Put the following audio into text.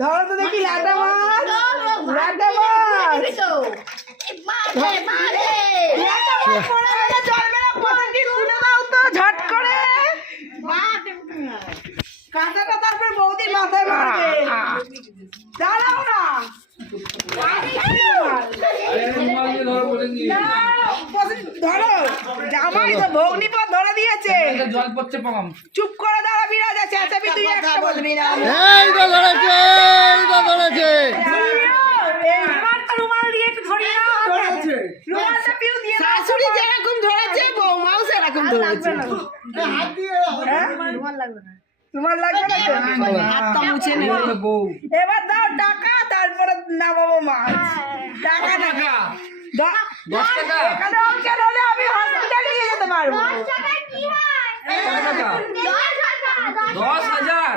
ধরো তো দেখি লাটা মাছ, লাটা মাছ, লাটা মাছ পড়ে গেলে চলবে না, পকেটে তুলে দাও তো ঝট করে। কাঁটাটা তারপর বৌদির মাথায় মারবে, দাঁড়াও না। ধরো জামাই তো ভগ্নিপথ ধরে দিয়েছে, জল পড়ছে পাম। চুপ করে দাঁড়া বিরাজ আছে, চেঁচাবি তুই একটা বলবি না। এই তো ধরেছে, এই তো ধরেছে। রুমাল দিয়ে একটু ধরিয়ে নাও, রুমালটা পিউ দিয়ে দাও। শাশুড়ি যেরকম ধরেছে বৌমাও সেরকম ধরেছে। তোমার লাগবে না তো? হাতটা মুছে নেবে। এবার দাও টাকা, তারপরে নামাবো মাছ। টাকা টাকা 10 টাকা। এখানে অজ্ঞান হলে আমি হসপিটালে নিয়ে যেতে পারবো। 10,000